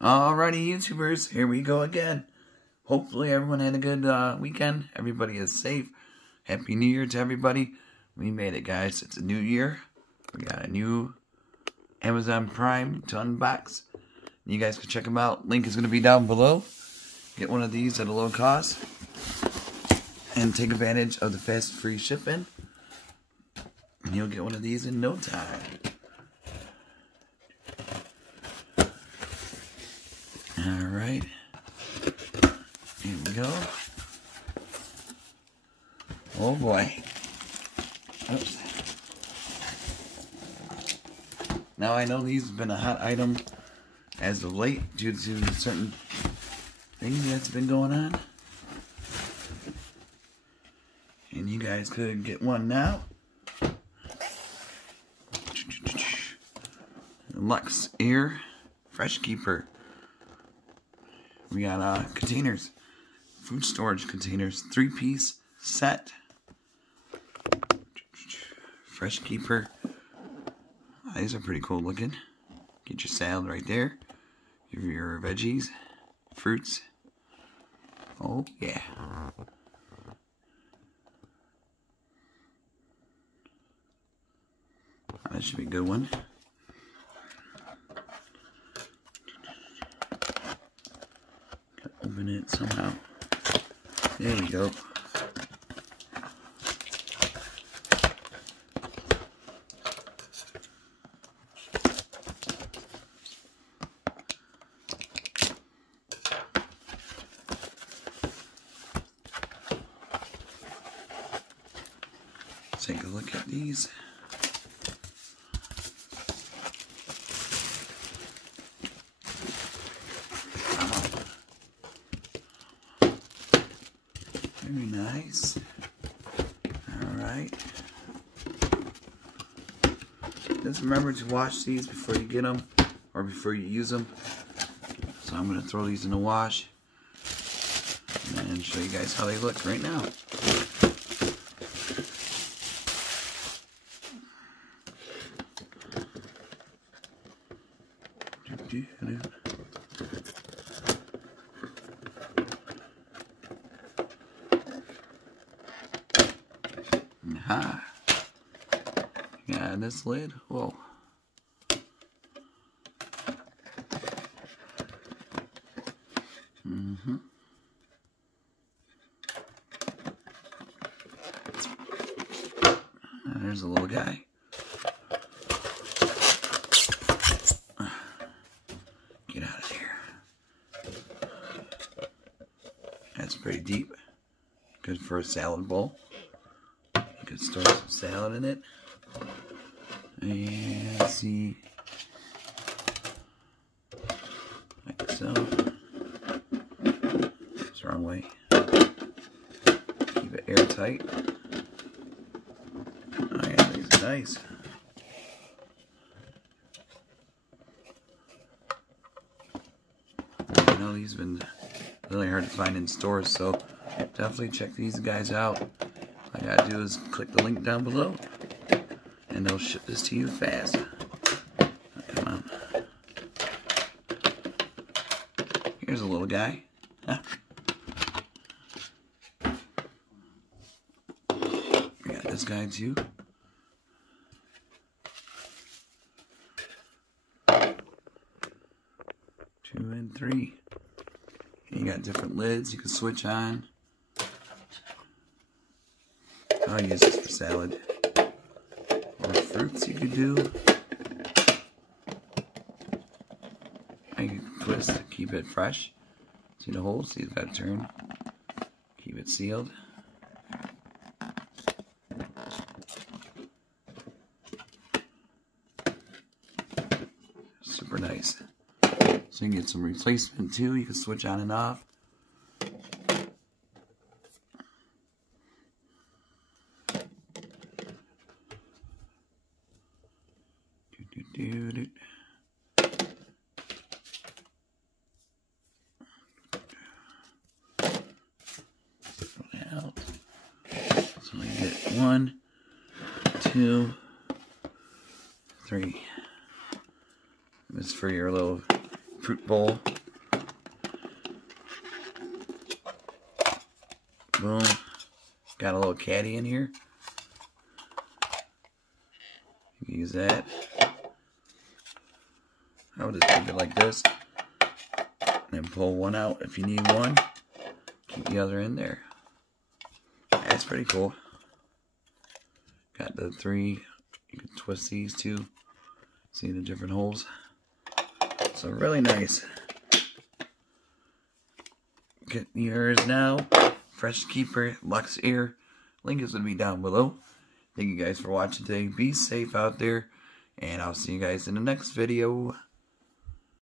Alrighty, YouTubers, here we go again. Hopefully everyone had a good weekend. Everybody is safe. Happy New Year to everybody. We made it, guys. It's a new year. We got a new Amazon Prime to unbox. You guys can check them out. Link is going to be down below. Get one of these at a low cost. And take advantage of the fast free shipping. And you'll get one of these in no time. Alright. Here we go. Oh boy. Oops. Now I know these have been a hot item as of late due to certain things that's been going on. And you guys could get one now. LUXEAR Fresh Keeper. We got containers, food storage containers, 3-piece set. Fresh Keeper. These are pretty cool looking. Get your salad right there. Your veggies, fruits. Oh yeah. That should be a good one. Open it somehow. There you go. Let's take a look at these. Very nice. Alright. Just remember to wash these before you get them or before you use them. So I'm going to throw these in the wash and show you guys how they look right now. Aha. Yeah, this lid. Whoa. There's a little guy. Get out of here. That's pretty deep. Good for a salad bowl. You could store some salad in it. And see. Like so. It's the wrong way. Keep it airtight. Oh yeah, these are nice. I know these have been really hard to find in stores, so definitely check these guys out. All you gotta do is click the link down below, and they'll ship this to you fast. Oh, come on. Here's a little guy. Huh? We got this guy too. Two and three. You got different lids you can switch on. I'll use this for salad. Or fruits you could do. You can twist to keep it fresh. See the hole? See if that turn. Keep it sealed. Super nice. So you can get some replacement too. You can switch on and off. Out. So you get 1, 2, 3. It's for your little fruit bowl. Boom. Got a little caddy in here. You can use that. I would just keep it like this. And then pull one out if you need one. Keep the other in there. That's pretty cool. Got the 3. You can twist these two. See the different holes. So really nice. Get yours now. Fresh Keeper LUXEAR. Link is going to be down below. Thank you guys for watching today. Be safe out there. And I'll see you guys in the next video.